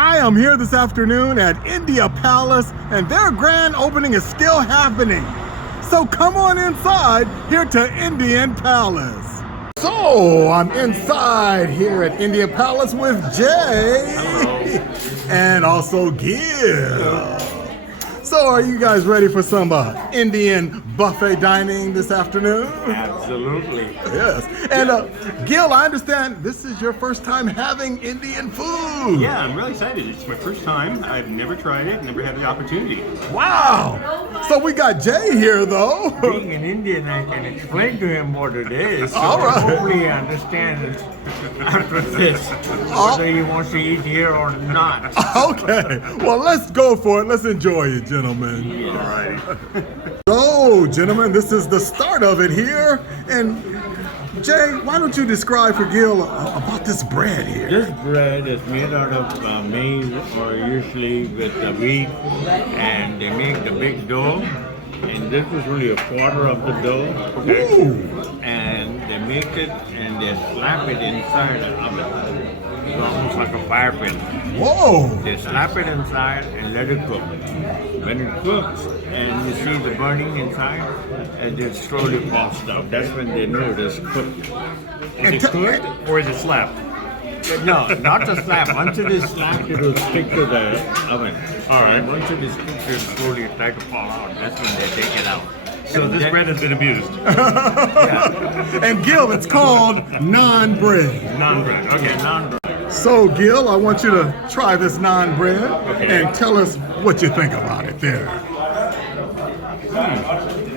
I am here this afternoon at India Palace, and their grand opening is still happening. So come on inside here to Indian Palace. So I'm inside here at India Palace with Jay. Hello. And also Gil. So are you guys ready for some Indian buffet dining this afternoon? Absolutely. Yes. And Gil, I understand this is your first time having Indian food. Yeah, I'm really excited. It's my first time. I've never tried it, never had the opportunity. Wow. So we got Jay here though. Being an Indian, I can explain to him what it is. So All right. hopefully he understands after this whether he wants to eat here or not. Okay. Well, let's go for it. Let's enjoy it, gentlemen. All right. So, gentlemen, this is the start of it here. And Jay, why don't you describe for Gil about this bread here? This bread is made out of maize or usually with wheat, and they make the big dough. And this is really a quarter of the dough. Ooh. And they make it and they slap it inside the oven. It's almost like a fire pit. Whoa. They slap it inside and let it cook. When it cooks and you see the burning inside, and it slowly pops out. That's when they know it is cooked. Is it cooked or is it slapped? No, not the slap. Once it is slapped, it will stick to the oven. All right. And once it is cooked, it slowly try to fall out. That's when they take it out. So this bread has been abused. And Gil, it's called naan bread. Non bread. Okay. Non-bread. So, Gil, I want you to try this naan bread Okay. and tell us what you think about it there.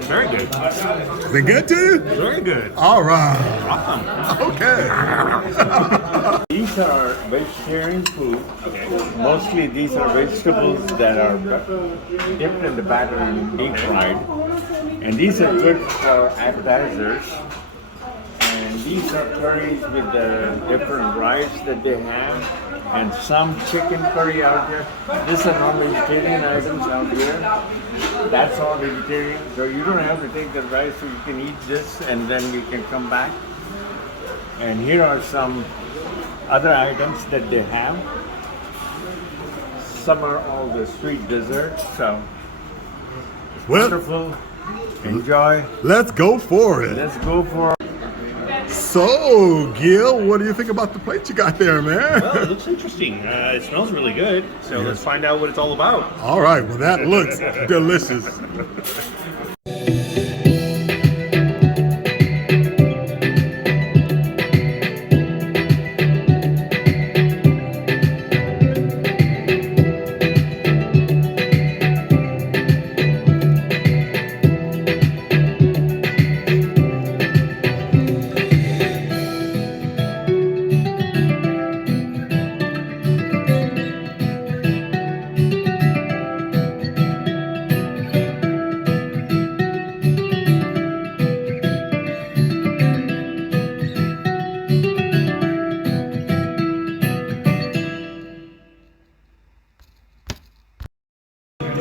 Very good. Is it good to you? Very good. All right. Awesome. Okay. These are vegetarian food. Okay. Mostly these are vegetables that are dipped in the batter and deep fried. And these are good for appetizers. And these are curries with the different rice that they have. And some chicken curry out there. These are non-vegetarian items out here. That's all vegetarian. So you don't have to take the rice, so you can eat this and then you can come back. And here are some other items that they have. Some are all the sweet desserts, so Well, wonderful. Enjoy. let's go for it. Let's go for So, Gil, what do you think about the plate you got there, man? Well, it looks interesting. It smells really good. So let's find out what it's all about. All right, well, that looks delicious.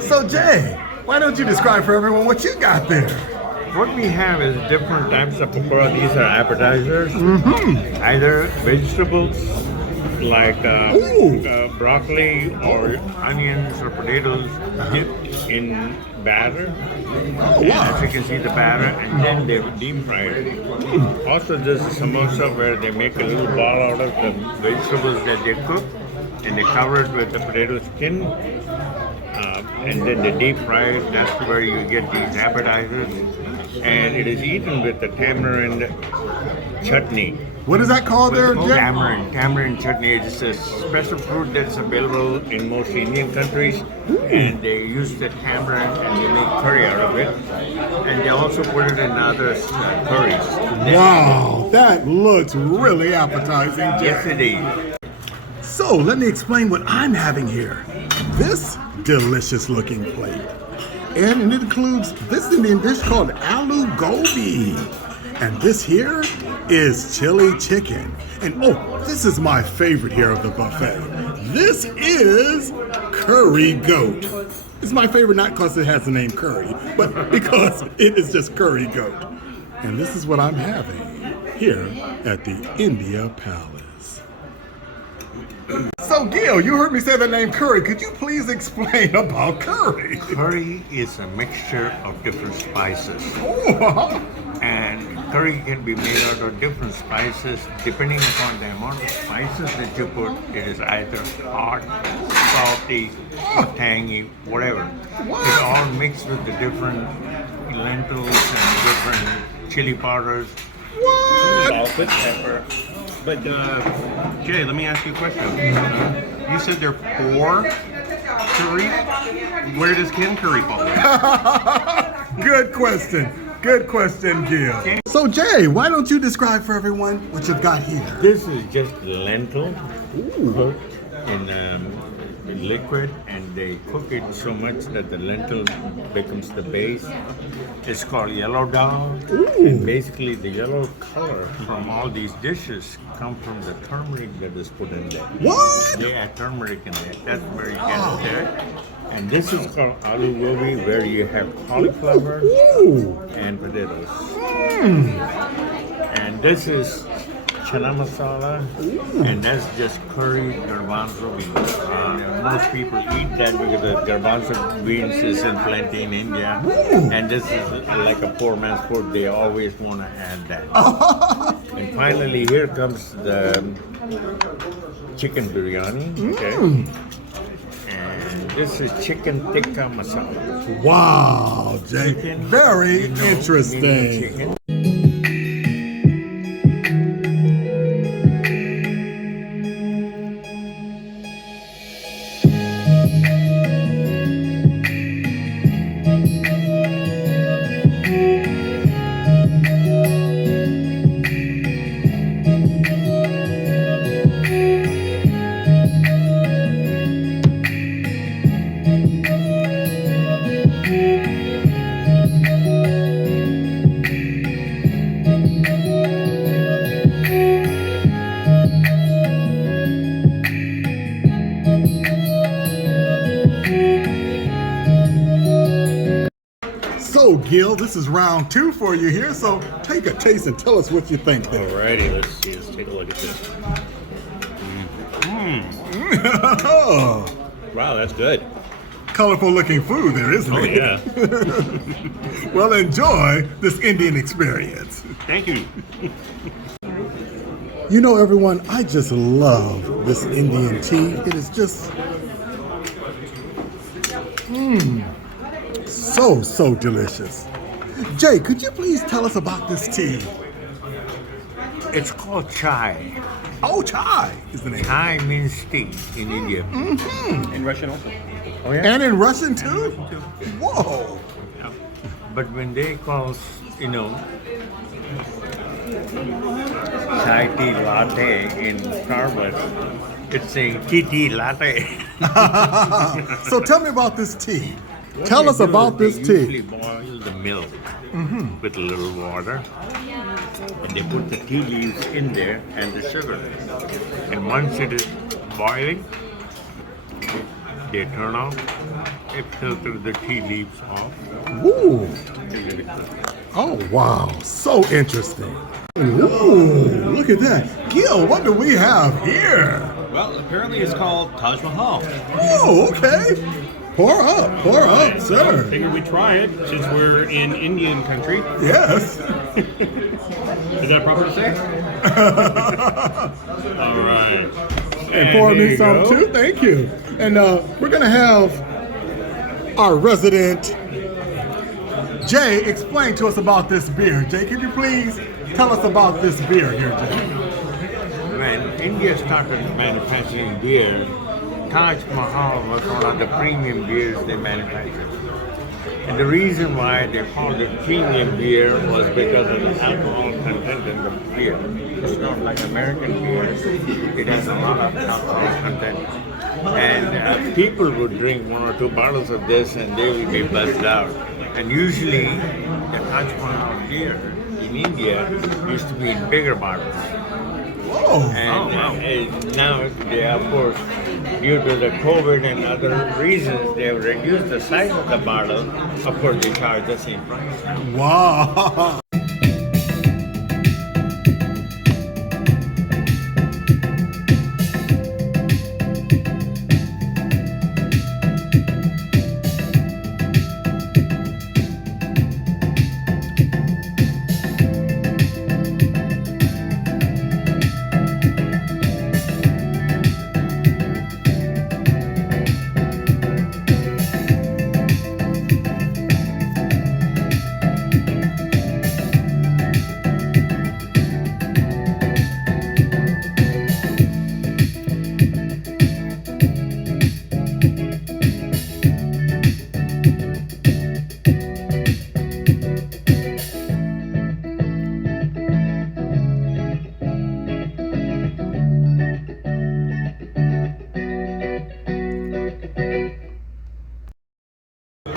So, Jay, why don't you describe for everyone what you got there? what we have is different types of pakora. These are appetizers. Either vegetables like broccoli or onions or potatoes dipped in batter. Oh, And wow. as you can see the batter, and then they deep fry it. Also, there's a samosa where they make a little ball out of the vegetables that they cook, and they cover it with the potato skin, and then they deep fry it. That's where you get these appetizers, and it is eaten with the tamarind chutney. What is that called there, Jay? Tamarind chutney is a special fruit that's available in most Indian countries, and they use the tamarind and they make curry out of it, and they also put it in other curries. Wow, that looks really appetizing, Jay. Yes, it is. So let me explain what I'm having here. This delicious looking plate. And it includes this Indian dish called aloo gobi. And this here is chili chicken. And oh, this is my favorite here of the buffet. This is curry goat. It's my favorite not because it has the name curry, but because it is just curry goat. And this is what I'm having here at the India Palace. So So, Gil, you heard me say the name curry. Could you please explain about curry? Curry is a mixture of different spices. Oh, And curry can be made out of different spices. Depending upon the amount of spices that you put, it is either hot, salty, tangy, whatever. It all mixed with the different lentils and different chili powders. Salt and pepper. But Jay, let me ask you a question. You said there are 4 curries. Where does Ken curry fall in? good question. Good question, Gil. So, Jay, why don't you describe for everyone what you've got here? This is just lentil cooked in liquid, and they cook it so much that the lentil becomes the base. It's called yellow dal. And basically, the yellow color from all these dishes come from the turmeric that is put in there. What? Yeah, turmeric in there. That's where you get it there. And this is called aloo gobi, where you have cauliflower and potatoes. And this is chana masala, and that's just curry garbanzo beans. Most people eat that because the garbanzo beans is in plenty in India, and this is like a poor man's food. They always want to add that. And finally, here comes the chicken biryani. Okay. And this is chicken tikka masala. Wow, Jay. Chicken, Very you know, interesting. chicken. So, Gil, this is round 2 for you here. So, take a taste and tell us what you think there. Alrighty, let's see. Let's take a look at this. Wow, that's good. Colorful looking food there, isn't Oh it? yeah. Well, enjoy this Indian experience. Thank you. You know, everyone, I just love this Indian tea. It is just so delicious. Jay, could you please tell us about this tea? It's called chai. Oh, chai is the name. Chai means tea in India. In Russian also. Oh yeah. And in Russian too? Whoa. But when they call, chai tea latte in Starbucks, it's saying tea latte. So tell me about this tea. Tell us about this They tea. usually boil the milk with a little water, and they put the tea leaves in there and the sugar. And once it is boiling, they turn off, they filter the tea leaves off. Ooh. They let it cook. Oh, wow. So interesting. Ooh, look at that. Gil, what do we have here? Well, apparently it's called Taj Mahal. Oh, okay. Pour up, sir. Figured we'd try it since we're in Indian country. Yes. Is that proper to say? All right. And pour here me you some go. too. Thank you. And we're going to have our resident Jay explain to us about this beer. Jay, could you please tell us about this beer here, Jay? When India started manufacturing beer, Taj Mahal was one of the premium beers they manufactured. And the reason why they called it premium beer was because of the alcohol content in the beer. It's not like American beer. It has a lot of alcohol content. And people would drink 1 or 2 bottles of this and they would be buzzed out. And usually the Taj Mahal beer in India used to be in bigger bottles. Whoa. And now they, of course, due to the COVID and other reasons, they have reduced the size of the bottle. Of course, they charge the same price. Wow.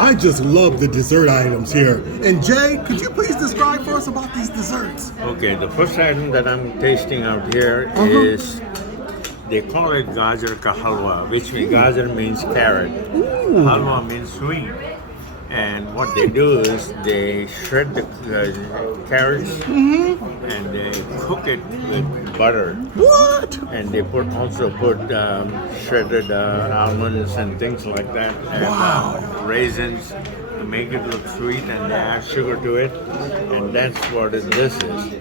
I just love the dessert items here. And Jay, could you please describe for us about these desserts? Okay, the first item that I'm tasting out here is, they call it gajar ka halwa, which means gajar means carrot. Halwa means sweet. And what they do is they shred the carrots and they cook it with butter. What? And they also put shredded almonds and things like that, and raisins to make it look sweet, and they add sugar to it, and that's what this is.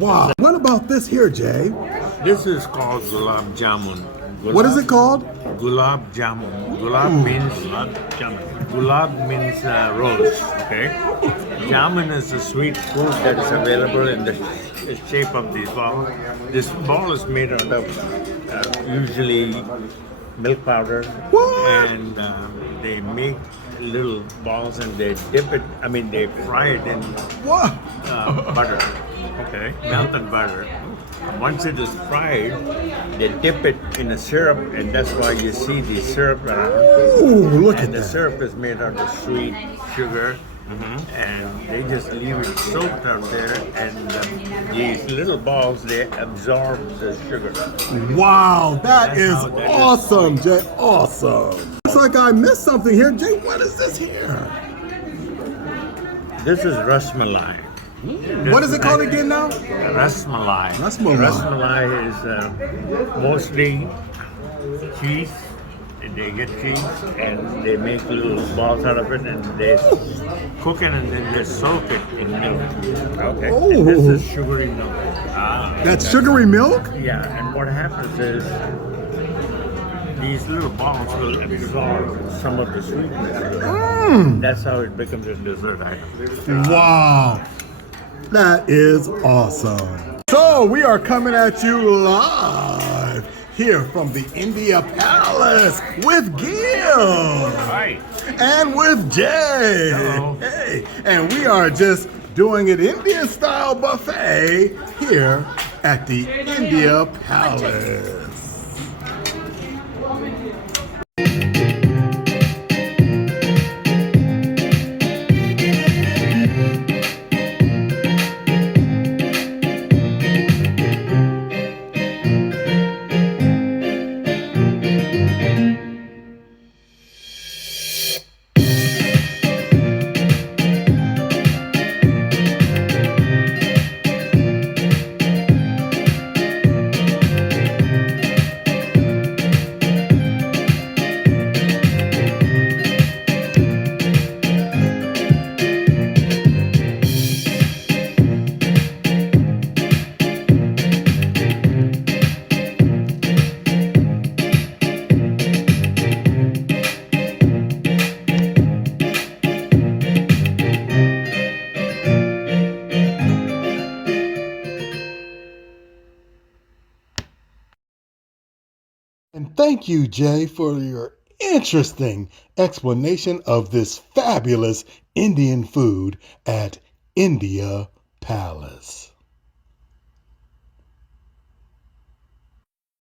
Wow. What about this here, Jay? This is called gulab jamun. What is it called? Gulab jamun. Gulab means Gulab means rose. Okay. Jamun is a sweet food that is available in the shape of these balls. This ball is made out of usually milk powder, What? and they make little balls and they dip it. I mean, they fry it in What? butter. Okay, melted butter. Once it is fried, they dip it in a syrup, and that's why you see the syrup around. Ooh, look at And the that. syrup is made out of sweet sugar, and they just leave it soaked out there, and these little balls, they absorb the sugar. Wow, that That's is how that is awesome, Jay. Awesome. Looks like I missed something here. Jay, what is this here? This is ras malai. What is it called again now? Ras malai. Ras malai. Ras malai is mostly cheese. They get cheese and they make little balls out of it, and they cook it and then they soak it in milk. Okay. And this is sugary milk. That's sugary milk? Yeah, and what happens is these little balls will absorb some of the sweetness. That's how it becomes a dessert item. Wow. That is awesome. So we are coming at you live here from the India Palace with Gil. Hi. And with Jay. Hello. Hey, and we are just doing an Indian style buffet here at the India Palace. And thank you, Jay, for your interesting explanation of this fabulous Indian food at India Palace.